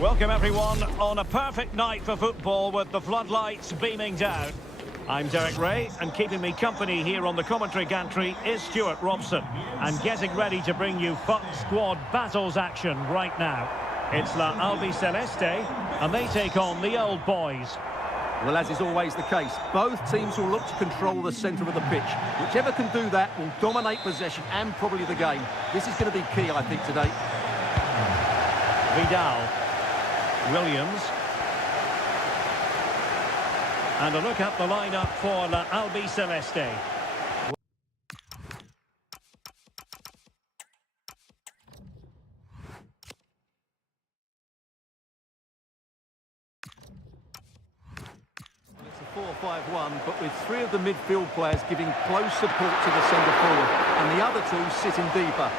Welcome everyone on a perfect night for football with the floodlights beaming down. I'm Derek Ray, and keeping me company here on the commentary gantry is Stuart Robson. And getting ready to bring you FUT Squad Battles action right now. It's La Albiceleste, and they take on the Old Boys. Well, as is always the case, both teams will look to control the centre of the pitch. Whichever can do that will dominate possession and probably the game. This is going to be key, I think, today. Vidal. Williams. And a look at the lineup for La Albiceleste. It's a 4-5-1, but with three of the midfield players giving close support to the centre forward, and the other two sitting deeper.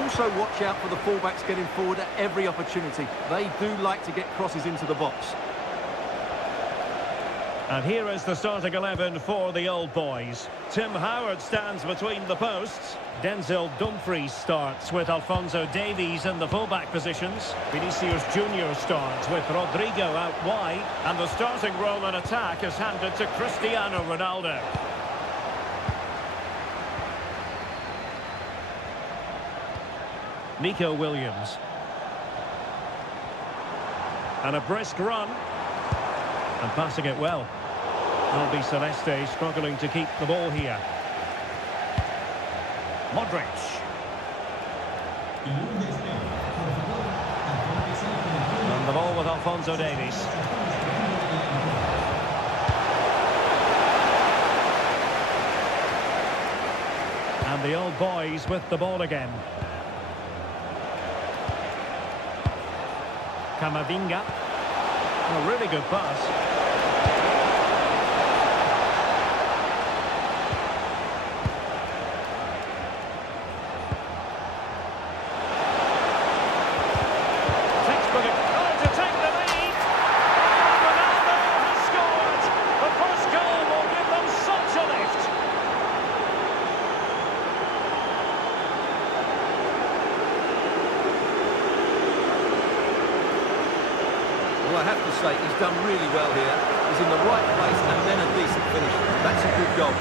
Also watch out for the fullbacks getting forward at every opportunity. They do like to get crosses into the box. And here is the starting 11 for the Old Boys. Tim Howard stands between the posts. Denzel Dumfries starts with Alphonso Davies in the fullback positions. Vinicius Junior starts with Rodrigo out wide. And the starting role in attack is handed to Cristiano Ronaldo. Nico Williams. And a brisk run. And passing it well. Albiceleste struggling to keep the ball here. Modric. And the ball with Alphonso Davies. And the Old Boys with the ball again. Camavinga. A really good pass. Well, I have to say, he's done really well here. He's in the right place and then a decent finish. That's a good goal.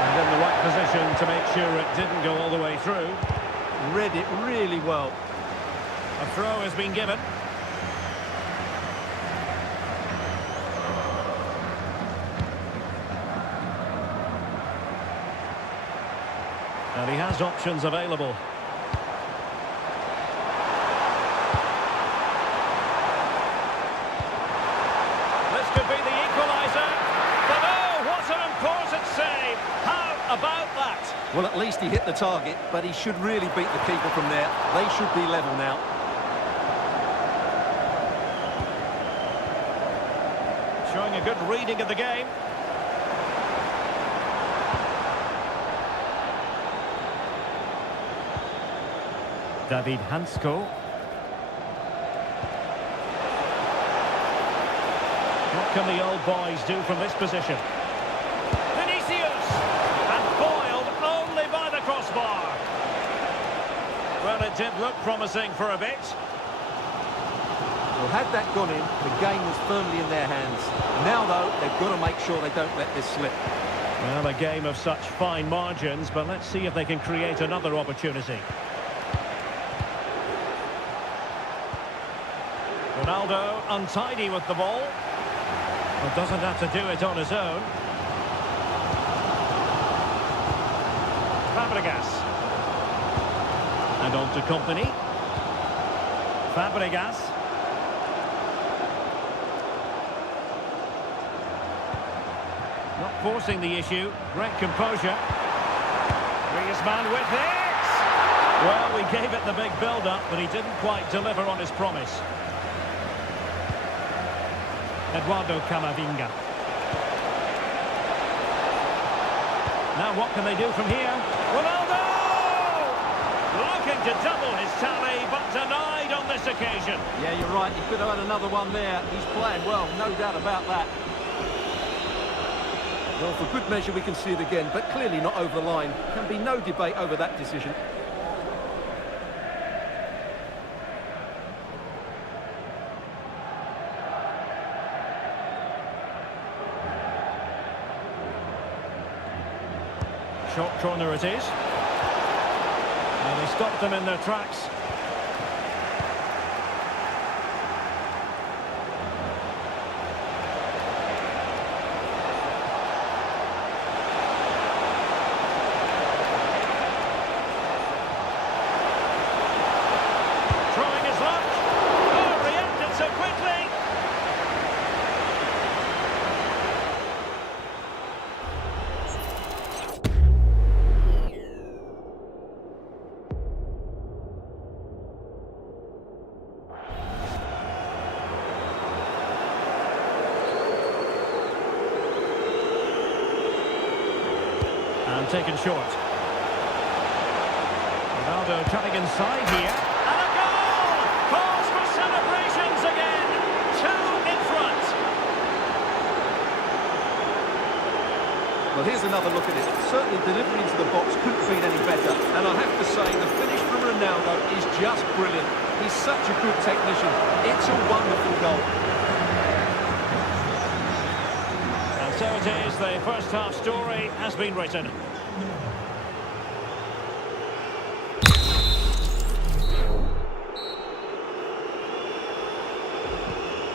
And in the right position to make sure it didn't go all the way through. Read it really well. A throw has been given. And he has options available. This could be the equaliser. But oh, what an important save. How about that? Well, at least he hit the target, but he should really beat the keeper from there. They should be level now. Showing a good reading of the game. David Hansko. What can the Old Boys do from this position? Vinicius! And foiled only by the crossbar. Well, it did look promising for a bit. Well, had that gone in, the game was firmly in their hands. Now, though, they've got to make sure they don't let this slip. Well, a game of such fine margins, but let's see if they can create another opportunity. Ronaldo untidy with the ball. But doesn't have to do it on his own. Fabregas. And on to Kompany. Fabregas. Not forcing the issue. Great composure. Griezmann with it! Well, we gave it the big build-up, but he didn't quite deliver on his promise. Eduardo Camavinga. Now what can they do from here? Ronaldo! Looking to double his tally, but denied on this occasion. Yeah, you're right. He could have had another one there. He's playing well, no doubt about that. Well, for good measure, we can see it again, but clearly not over the line. Can be no debate over that decision. Short corner it is. And they stopped them in their tracks. Trying his luck. Oh, reacted so quickly. And taken short. Ronaldo cutting inside here. And a goal! Cause for celebrations again. 2 in front. Well, here's another look at it. Certainly delivery into the box couldn't have been any better. And I have to say, the finish from Ronaldo is just brilliant. He's such a good technician. It's a wonderful goal. And so it is, the first half story has been written.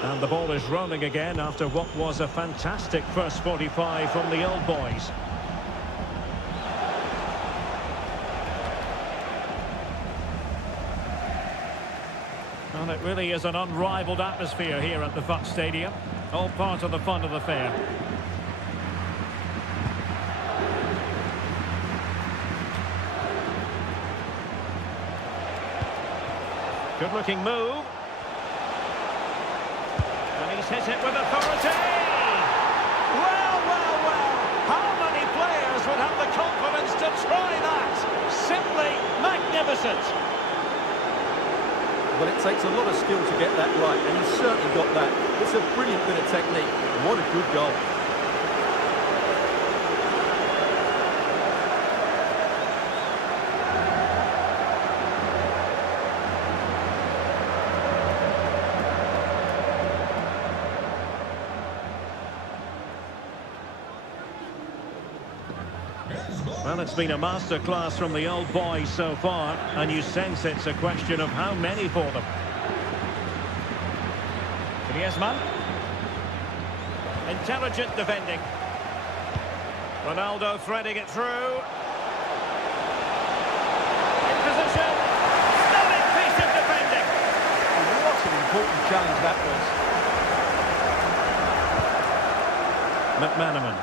And the ball is rolling again after what was a fantastic first 45 from the old boys. And it really is an unrivaled atmosphere here at the FUT Stadium. All part of the fun of the fair. Good-looking move. And he's hit it with authority. Well, well, well. How many players would have the confidence to try that? Simply magnificent. Well, it takes a lot of skill to get that right, and he's certainly got that. It's a brilliant bit of technique. What a good goal. Well, it's been a masterclass from the old boys so far, and you sense it's a question of how many for them. Griezmann. Intelligent defending. Ronaldo threading it through. In position. Stunning piece of defending. What an important challenge that was. McManaman.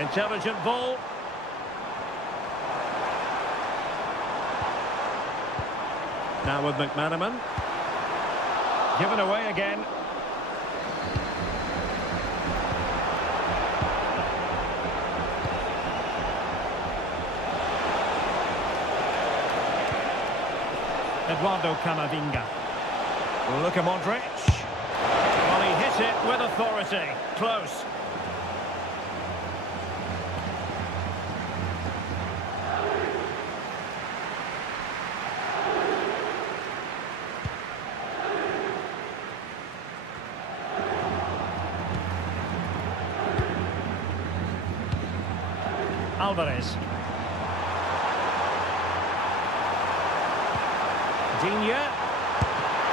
Intelligent ball. Now with McManaman. Given away again. Eduardo Camavinga. Luka Modric. Well, he hit it with authority. Close. Alvarez. Digne.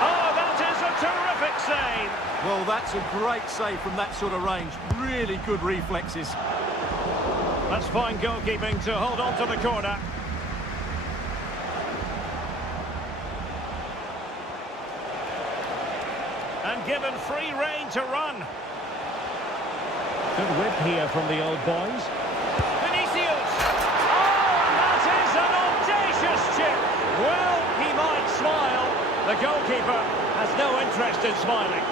Oh, that is a terrific save. Well, that's a great save from that sort of range. Really good reflexes. That's fine goalkeeping to hold on to the corner. And given free rein to run. Good whip here from the old boys. Vinicius! Oh, that is an audacious chip! Well, he might smile. The goalkeeper has no interest in smiling.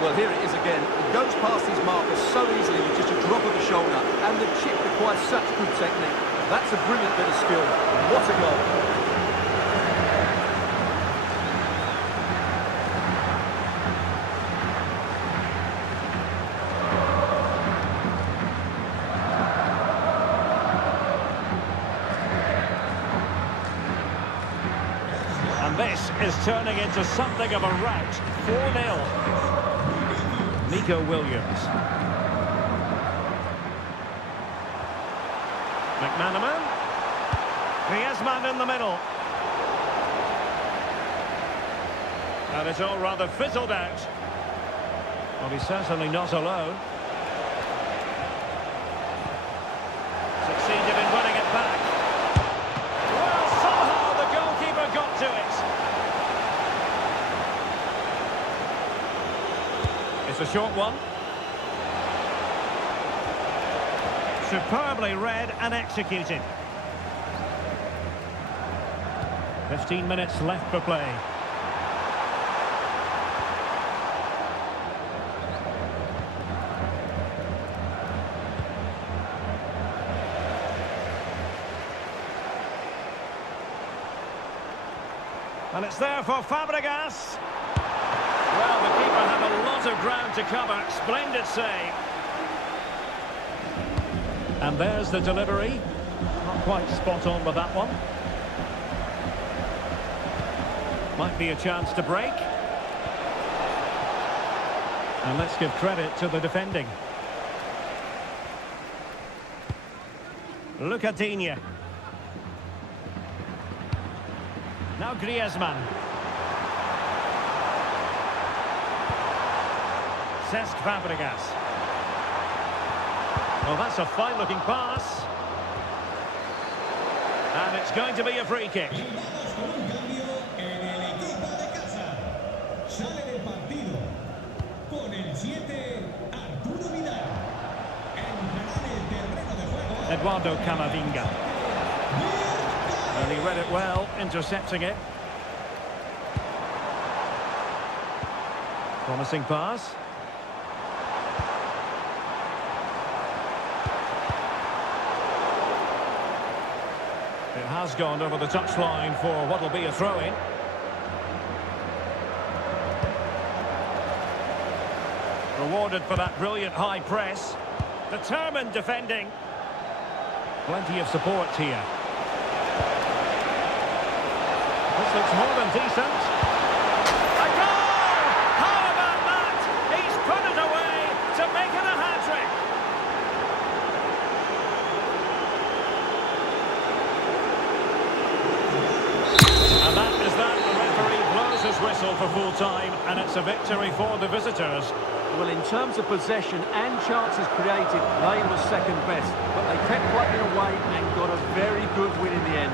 Well, here it is again. He goes past his marker so easily with just a drop of the shoulder, and the chip requires such good technique. That's a brilliant bit of skill. What a goal. is turning into something of a rout. 4-0. Nico Williams. McManaman. Griezmann in the middle. And it's all rather fizzled out. Well, he's certainly not alone. Succeeded in winning it back. Well, somehow the goalkeeper got to it. It's a short one. Superbly read and executed. 15 minutes left for play. And it's there for Fabregas. Well, the keeper had a lot of ground to cover. Splendid save. And there's the delivery. Not quite spot on with that one. Might be a chance to break. And let's give credit to the defending. Luca Digne. Now Griezmann. Cesc Fabregas. Well, that's a fine-looking pass. And it's going to be a free kick. Eduardo Camavinga. And he read it well, intercepting it. Promising pass. It has gone over the touchline for what will be a throw-in. Rewarded for that brilliant high press. Determined defending. Plenty of support here. This looks more than decent. A goal! How about that? He's put it away to make it a hat-trick. And that is that. The referee blows his whistle for full time, and it's a victory for the visitors. Well, in terms of possession and chances created, they were second best. But they kept plugging away and got a very good win in the end.